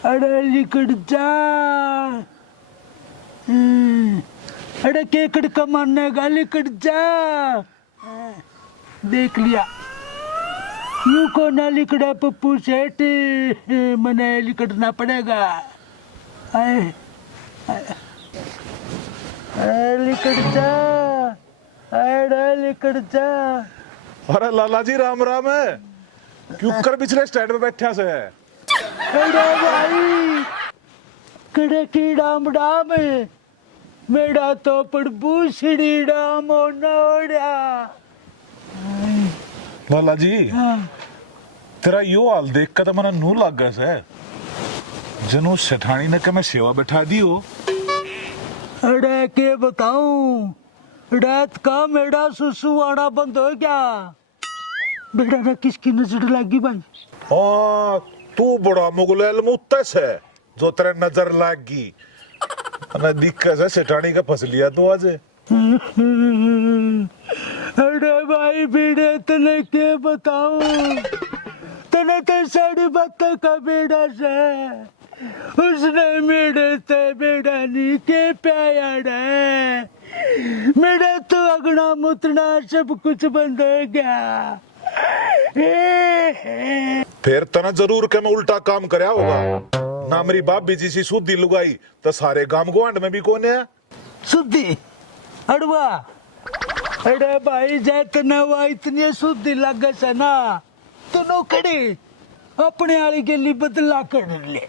अरे लिकड़ जा। अरे केकड़ कमाने का लिकड़ जा। देख लिया यूं को ना लिकड़ा पप्पू सेठ, मने लिकड़ना पड़ेगा। आए, लिकड़ जा। अरे लिकड़ जा। अरे लाला जी राम राम है, क्यों कर पिछले स्टैंड में बैठा से? अरे भाई कड़े की डाम डाम है, मेरा तो प्रभु श्री राम नोड़ा। लाला जी तेरा यो हाल देख कर तो मना नू लग गया से, जनू सेठानी ने के मैं सेवा बैठा दी हो। अरे के बताऊं, रात का मेरा सुसु आना बंद हो गया। बेटा ना किसकी नजर लगी भाई? हाँ तू बड़ा मुगलैल मुत्तस है जो तेरे नजर लग गई। ना दिक्कत है सेठानी का फंस लिया तू आज। अरे भाई बेड़े तने के बताऊं, तने तो सारी बातें का बेड़ा से, उसने मेरे से बेड़ा नहीं के प्याया है। मेरा तो अगना मुतना सब कुछ बंद हो गया। फिर तना जरूर के मैं उल्टा काम करया होगा ना। मेरी भाभी जी सी सुधी लुगाई तो सारे गांव गुआंढ में भी कौन है? सुधी अड़वा। अरे भाई जैतने हुआ इतनी शुद्धि लग से ना, तेनों खड़ी अपने आली के लिए बदला कर ले।